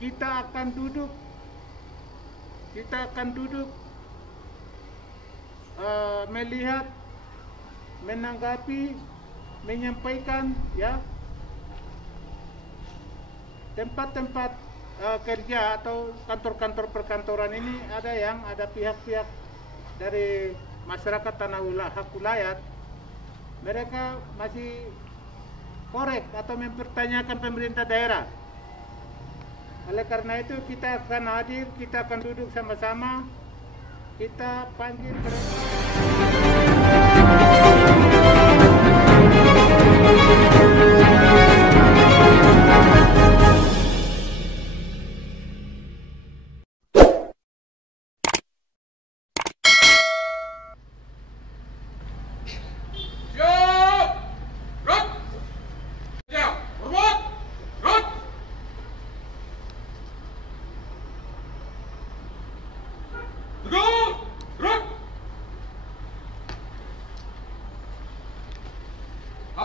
kita akan duduk melihat, menanggapi, menyampaikan ya tempat-tempat kerja atau kantor-kantor perkantoran ini ada pihak-pihak dari masyarakat tanah hak wilayah, mereka masih korek atau mempertanyakan pemerintah daerah. Oleh karena itu kita akan hadir, kita akan duduk sama-sama, kita panggil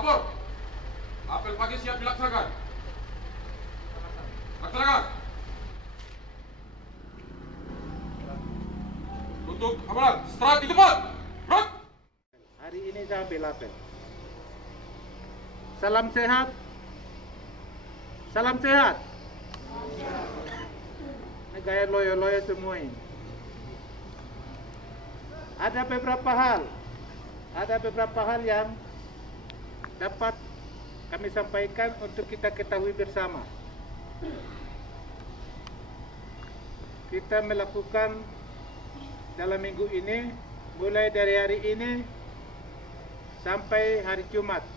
lapor. Apel pagi siap dilaksanakan. Laksanakan. Untuk amalan start di tempat. Gerak. Hari ini saya ambil apel. Salam sehat. Salam sehat. Ini gaya loyo-loyo semua ini. Ada beberapa hal yang dapat kami sampaikan untuk kita ketahui bersama. Kita melakukan dalam minggu ini, mulai dari hari ini sampai hari Jumat.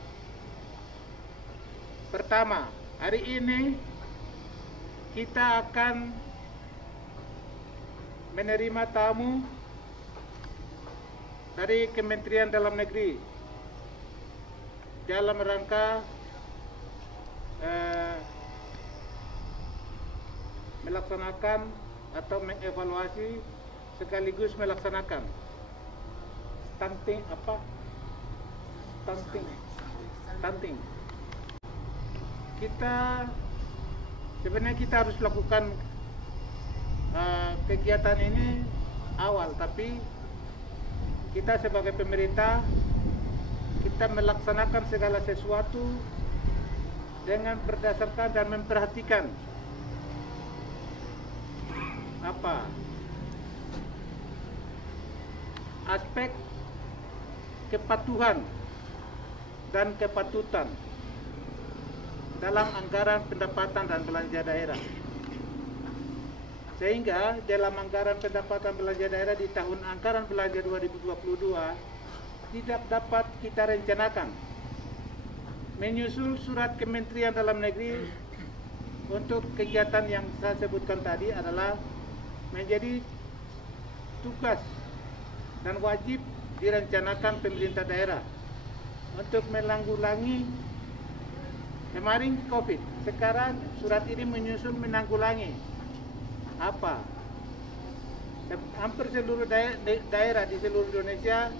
Pertama, hari ini kita akan menerima tamu dari Kementerian Dalam Negeri dalam rangka melaksanakan atau mengevaluasi sekaligus melaksanakan stunting. Kita sebenarnya kita harus lakukan kegiatan ini awal, tapi kita sebagai pemerintah kita melaksanakan segala sesuatu dengan berdasarkan dan memperhatikan aspek kepatuhan dan kepatutan dalam anggaran pendapatan dan belanja daerah. Sehingga dalam anggaran pendapatan belanja daerah di tahun anggaran belanja 2022 tidak dapat kita rencanakan menyusul surat Kementerian Dalam Negeri untuk kegiatan yang saya sebutkan tadi adalah menjadi tugas dan wajib direncanakan pemerintah daerah untuk menanggulangi kemarin COVID. Sekarang surat ini menyusul menanggulangi hampir seluruh daerah di seluruh Indonesia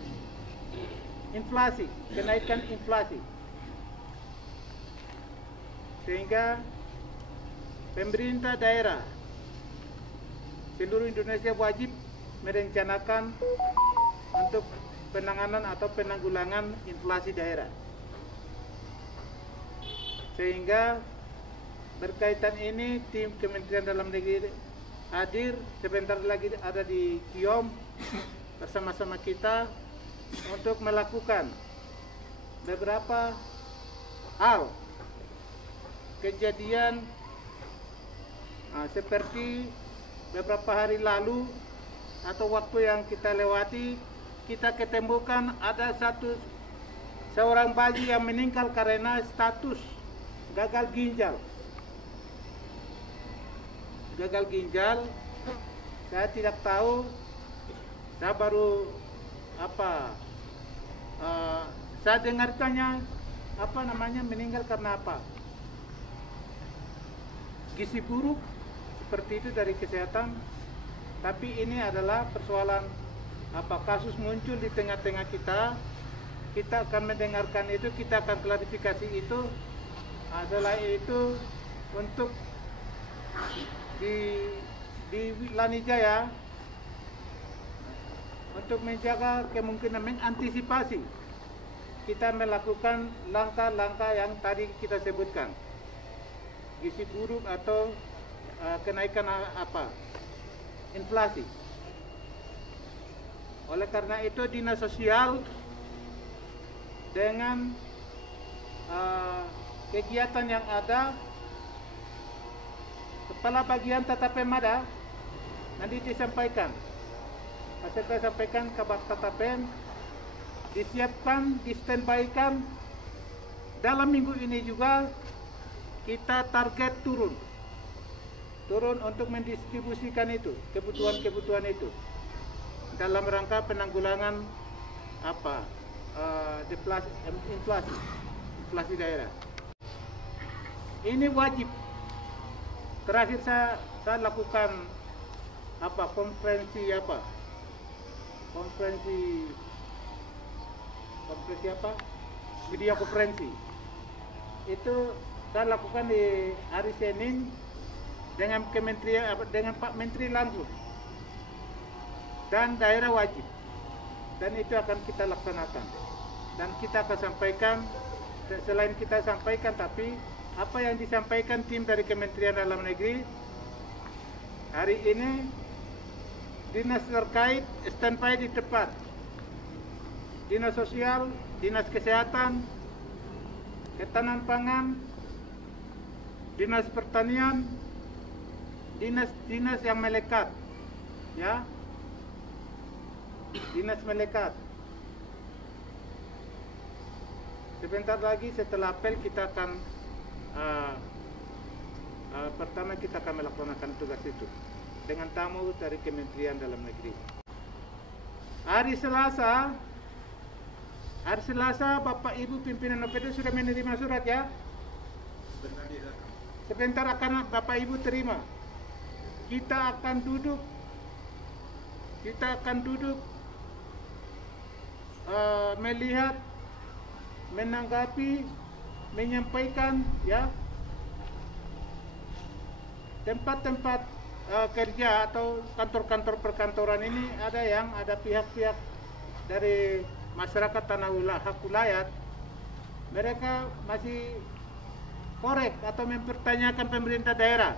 inflasi, kenaikan inflasi, sehingga pemerintah daerah seluruh Indonesia wajib merencanakan untuk penanganan atau penanggulangan inflasi daerah. Sehingga berkaitan ini tim Kementerian Dalam Negeri hadir, sebentar lagi ada di Kiom bersama-sama kita untuk melakukan beberapa hal kejadian seperti beberapa hari lalu atau waktu yang kita lewati, kita ketemukan ada seorang bayi yang meninggal karena status gagal ginjal. Saya tidak tahu, saya baru saya dengarkannya meninggal karena apa? Gizi buruk seperti itu dari kesehatan. Tapi ini adalah persoalan kasus muncul di tengah-tengah kita. Kita akan mendengarkan itu, kita akan klarifikasi itu. Setelah itu untuk Lanijaya untuk menjaga kemungkinan mengantisipasi, kita melakukan langkah-langkah yang tadi kita sebutkan, gizi buruk atau kenaikan inflasi. Oleh karena itu Dinas Sosial dengan kegiatan yang ada, Kepala Bagian Tata Pem ada, nanti disampaikan. Saya sampaikan kabar Tata Pem, disiapkan, di-standby-kan. Dalam minggu ini juga kita target turun untuk mendistribusikan itu, kebutuhan itu, dalam rangka penanggulangan inflasi daerah. Ini wajib. Terakhir saya lakukan konferensi video konferensi. Itu saya lakukan di hari Senin dengan Pak Menteri langsung. Dan daerah wajib. Dan itu akan kita laksanakan. Dan kita akan sampaikan, selain kita sampaikan, tapi apa yang disampaikan tim dari Kementerian Dalam Negeri, hari ini dinas terkait standby di tempat. Dinas Sosial, Dinas Kesehatan, Ketahanan Pangan, Dinas Pertanian, dinas yang melekat, ya, dinas melekat. Sebentar lagi setelah apel kita akan pertama kita akan melaksanakan tugas itu dengan tamu dari Kementerian Dalam Negeri. Hari Selasa Bapak Ibu pimpinan OPD sudah menerima surat, ya. Sebentar akan Bapak Ibu terima. Kita akan duduk melihat, menanggapi, menyampaikan, ya, tempat-tempat kerja atau kantor-kantor perkantoran ini ada pihak-pihak dari masyarakat tanah hak wilayah, mereka masih korek atau mempertanyakan pemerintah daerah.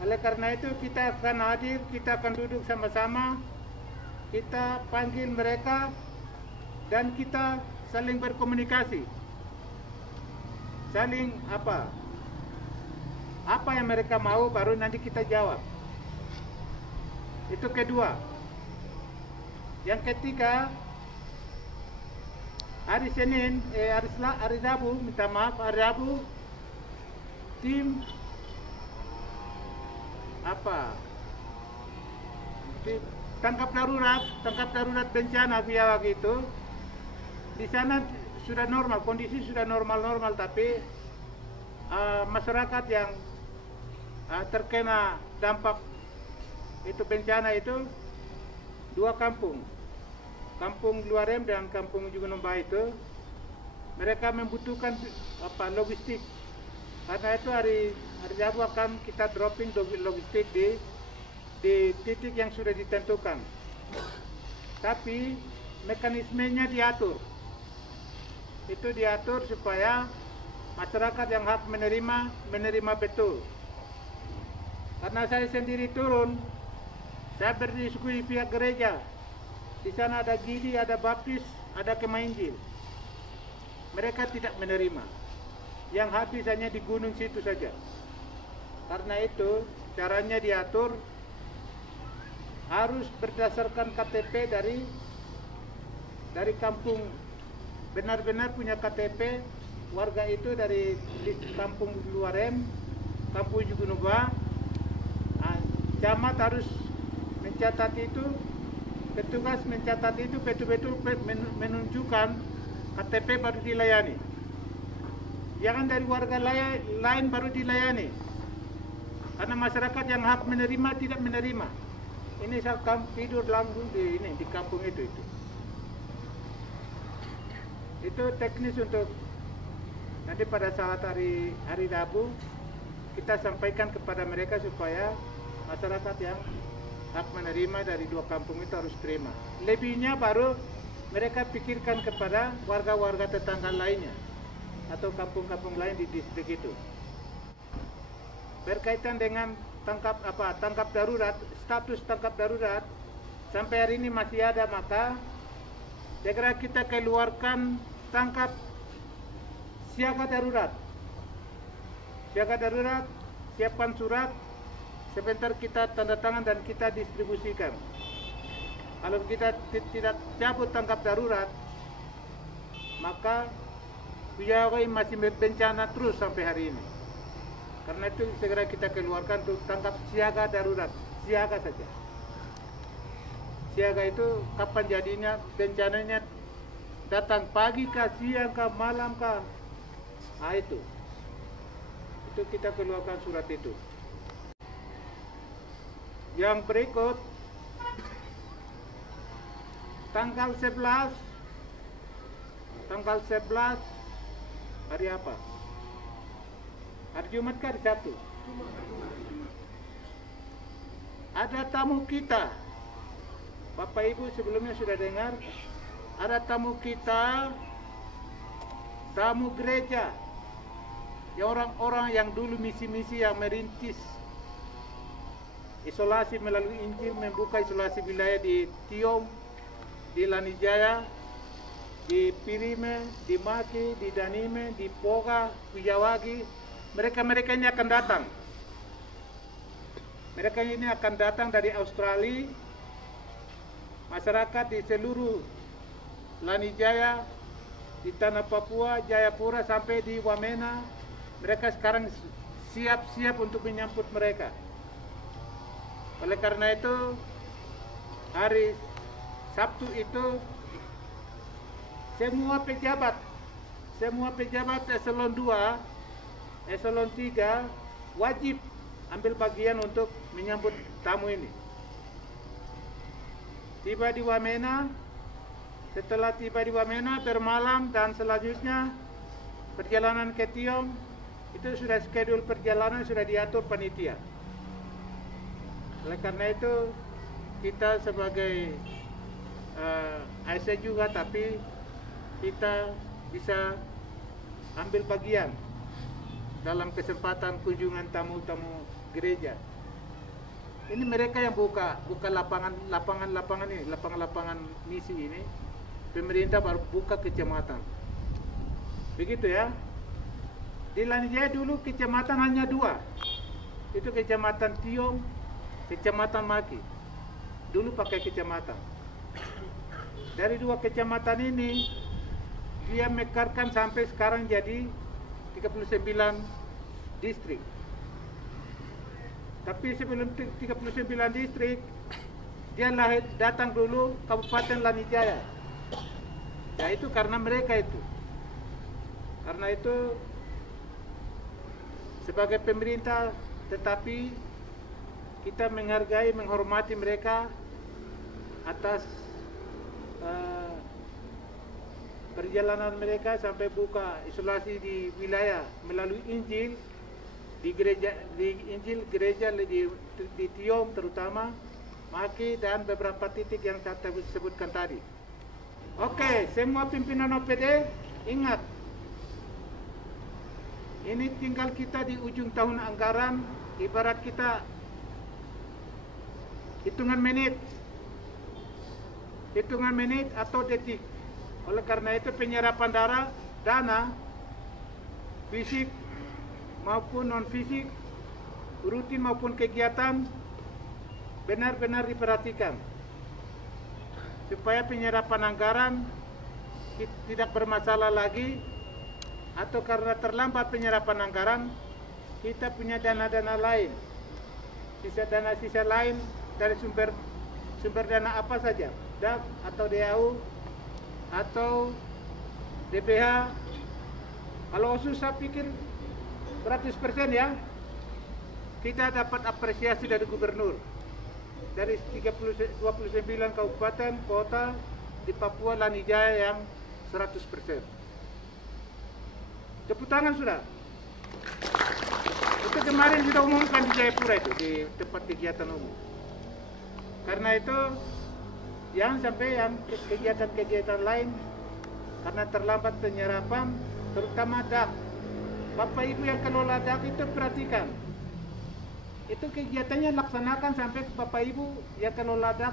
Oleh karena itu kita akan hadir, kita akan duduk sama-sama, kita panggil mereka dan kita saling berkomunikasi. Saling apa yang mereka mau baru nanti kita jawab. Itu kedua. Yang ketiga, hari Rabu, hari Rabu tim tangkap darurat bencana biawak itu di sana sudah normal, kondisi sudah normal, tapi masyarakat yang terkena dampak itu bencana itu dua kampung Luarem dan kampung Jugonomba itu, mereka membutuhkan logistik. Karena itu hari Rabu akan kita dropping logistik di titik yang sudah ditentukan. Tapi mekanismenya diatur. Itu diatur supaya masyarakat yang hak menerima betul. Karena saya sendiri turun, saya berdiskusi pihak gereja. Di sana ada Gidi, ada Baptis, ada Kemah Injil. Mereka tidak menerima. Yang habis hanya di gunung situ saja. Karena itu caranya diatur harus berdasarkan KTP dari kampung, benar-benar punya KTP warga itu dari kampung Luarem, kampung Jugonomba. Camat harus mencatat itu, petugas mencatat itu betul-betul menunjukkan KTP baru dilayani. Jangan dari warga lain baru dilayani. Karena masyarakat yang hak menerima tidak menerima. Ini saya tidur langsung di kampung itu. Itu teknis untuk nanti pada saat hari Rabu kita sampaikan kepada mereka supaya masyarakat yang hak menerima dari 2 kampung itu harus terima. Lebihnya baru mereka pikirkan kepada warga-warga tetangga lainnya atau kampung-kampung lain di distrik itu. Berkaitan dengan tangkap darurat, status tangkap darurat sampai hari ini masih ada, maka segera kita keluarkan tangkap siaga darurat. Siaga darurat, siapkan surat, sebentar kita tanda tangan dan kita distribusikan. Kalau kita tidak cabut tangkap darurat, maka Piyawai masih bencana terus sampai hari ini. Karena itu segera kita keluarkan untuk tangkap siaga darurat, siaga saja. Siaga itu kapan jadinya, bencananya datang pagi kah, siang kah, malam kah, nah itu kita keluarkan surat itu. Yang berikut, tanggal 11 hari apa? Hari Jumat kah, hari Sabtu? Ada tamu kita, Bapak Ibu sebelumnya sudah dengar, ada tamu kita, tamu gereja, ya orang-orang yang dulu misi-misi yang merintis isolasi melalui Injil, membuka isolasi wilayah di Tiong, di Lanijaya, di Pirime, di Maki, di Danime, di Poga, Piyawagi. Mereka ini akan datang. Mereka ini akan datang dari Australia. Masyarakat di seluruh Lanijaya, di Tanah Papua, Jayapura sampai di Wamena, mereka sekarang siap-siap untuk menyambut mereka. Oleh karena itu, hari Sabtu itu semua pejabat eselon 2, eselon 3 wajib ambil bagian untuk menyambut tamu ini. Tiba di Wamena, setelah tiba di Wamena bermalam dan selanjutnya perjalanan ke Tiong, itu sudah schedule perjalanan sudah diatur panitia. Oleh karena itu kita sebagai ASN juga, tapi kita bisa ambil bagian dalam kesempatan kunjungan tamu-tamu gereja. Ini mereka yang buka lapangan misi ini. Pemerintah baru buka kecamatan. Begitu ya. Di Lanijaya dulu kecamatan hanya 2. Itu kecamatan Tiong, kecamatan Maki. Dulu pakai kecamatan. Dari 2 kecamatan ini dia mekarkan sampai sekarang jadi 39 distrik. Tapi sebelum 39 distrik, dia datang dulu Kabupaten Lanijaya. Ya itu karena mereka itu. Karena itu sebagai pemerintah, tetapi kita menghargai, menghormati mereka atas perjalanan mereka sampai buka isolasi di wilayah melalui Injil di gereja di Tiong terutama, Maki dan beberapa titik yang saya sebutkan tadi. Oke, semua pimpinan OPD ingat, ini tinggal kita di ujung tahun anggaran, ibarat kita hitungan menit atau detik. Oleh karena itu penyerapan dana fisik maupun non fisik, rutin maupun kegiatan benar-benar diperhatikan supaya penyerapan anggaran tidak bermasalah lagi, atau karena terlambat penyerapan anggaran kita punya dana-dana lain, sisa lain dari sumber dana apa saja, DAP atau DAU atau DPH. Kalau OSUS saya pikir 100% ya, kita dapat apresiasi dari gubernur dari 29 kabupaten kota di Papua Lanijaya yang 100%. Tepuk tangan sudah. Itu kemarin sudah umumkan di Jayapura itu, di tempat kegiatan umum. Karena itu, jangan sampai yang kegiatan-kegiatan lain, karena terlambat penyerapan, terutama DAK. Bapak Ibu yang kelola DAK itu perhatikan. Itu kegiatannya laksanakan sampai Bapak Ibu yang kelola DAK.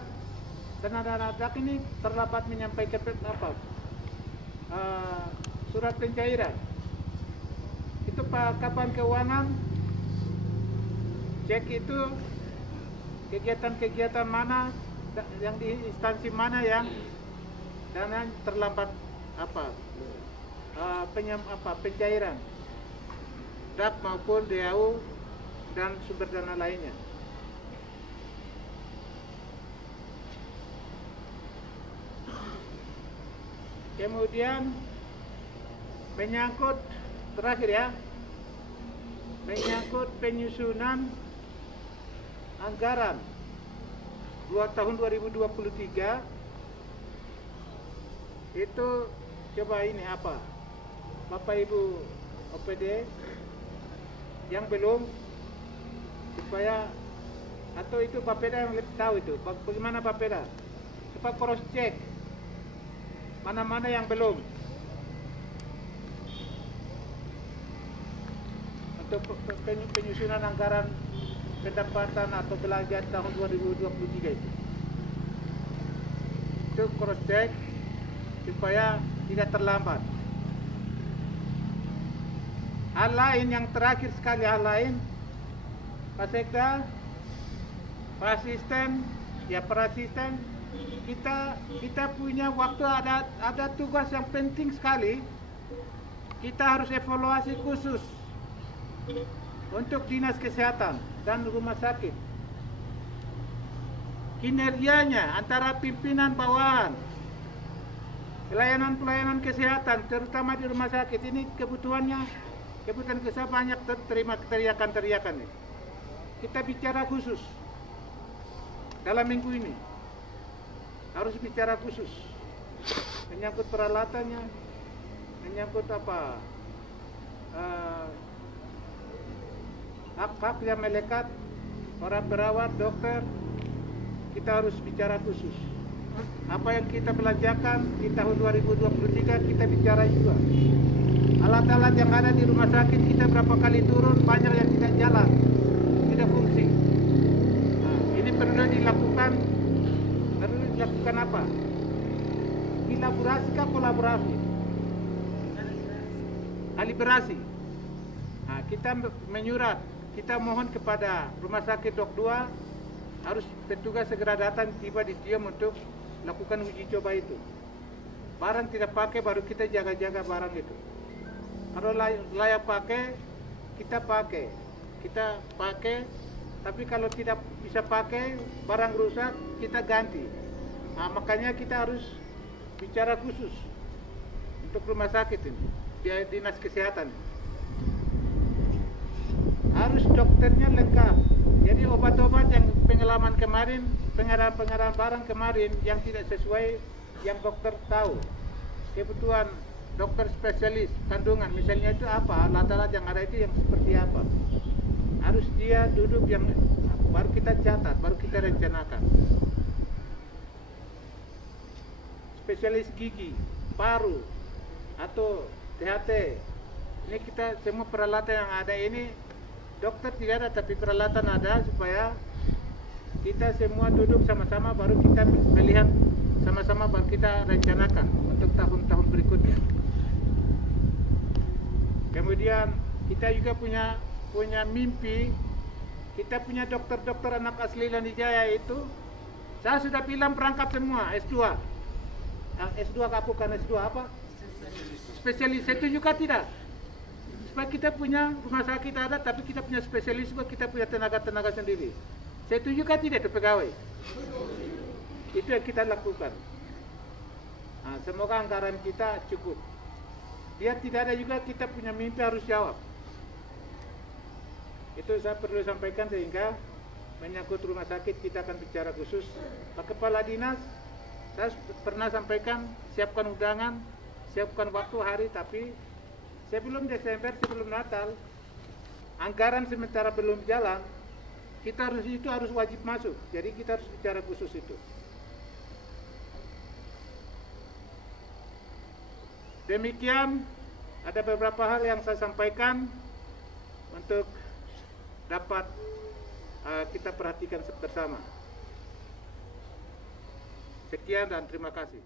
Karena dana DAK ini terlambat menyampaikan surat pencairan. Itu Pak Kapan Keuangan cek itu kegiatan-kegiatan mana yang di instansi mana yang dana terlambat pencairan DAP maupun DAU dan sumber dana lainnya. Kemudian menyangkut terakhir ya, menyangkut penyusunan anggaran tahun 2023 itu coba ini apa Bapak Ibu OPD yang belum, supaya atau itu Bapeda yang lebih tahu itu bagaimana Bapeda, supaya cross check mana-mana yang belum untuk penyusunan anggaran pendapatan atau belanja tahun 2023 itu cross check supaya tidak terlambat. Hal lain yang terakhir sekali, hal lain Pak Sekda, Pak Asisten, ya Pak Asisten, kita punya waktu, ada tugas yang penting sekali. Kita harus evaluasi khusus untuk dinas kesehatan dan rumah sakit. Kinerjanya antara pimpinan bawahan, pelayanan kesehatan terutama di rumah sakit ini kebutuhan kesehatan banyak terima teriakan nih. Kita bicara khusus dalam minggu ini, harus bicara khusus menyangkut peralatannya, menyangkut hak-hak yang melekat para perawat, dokter. Kita harus bicara khusus. Apa yang kita belanjakan di tahun 2023 kita bicara juga. Alat-alat yang ada di rumah sakit kita berapa kali turun, banyak yang tidak jalan, tidak fungsi. Nah, ini perlu dilakukan apa? Kolaborasi kah kolaborasi? Kalibrasi. Nah, kita menyurat, kita mohon kepada Rumah Sakit Dok 2 harus petugas segera datang tiba di Cium untuk lakukan uji coba itu. Barang tidak pakai baru kita jaga-jaga barang itu. Kalau layak pakai, kita pakai. Tapi kalau tidak bisa pakai, barang rusak, kita ganti. Nah, makanya kita harus bicara khusus untuk rumah sakit ini, dinas kesehatan. Harus dokternya lengkap. Jadi obat-obat yang pengalaman kemarin, pengarahan barang kemarin yang tidak sesuai yang dokter tahu. Kebutuhan dokter spesialis kandungan misalnya itu apa, alat-alat yang ada itu yang seperti apa. Harus dia duduk yang baru kita catat, baru kita rencanakan. Spesialis gigi, paru, atau THT. Ini kita semua peralatan yang ada ini, dokter tidak ada tapi peralatan ada, supaya kita semua duduk sama-sama baru kita melihat sama-sama baru kita rencanakan untuk tahun-tahun berikutnya. Kemudian kita juga punya mimpi, kita punya dokter-dokter anak asli Lanijaya itu, saya sudah bilang berangkat semua S2. S2 bukan S2 apa? Spesialis itu juga tidak. Supaya kita punya rumah sakit ada, tapi kita punya spesialis juga, kita punya tenaga-tenaga sendiri. Itu juga tidak itu pegawai. Itu yang kita lakukan. Nah, semoga anggaran kita cukup. Biar tidak ada juga kita punya mimpi harus jawab. Itu saya perlu sampaikan sehingga menyangkut rumah sakit kita akan bicara khusus. Pak Kepala Dinas, saya pernah sampaikan siapkan undangan, siapkan waktu hari, tapi sebelum Desember, sebelum Natal, anggaran sementara belum jalan, kita harus wajib masuk. Jadi kita harus bicara khusus itu. Demikian, ada beberapa hal yang saya sampaikan untuk dapat kita perhatikan bersama. Sekian dan terima kasih.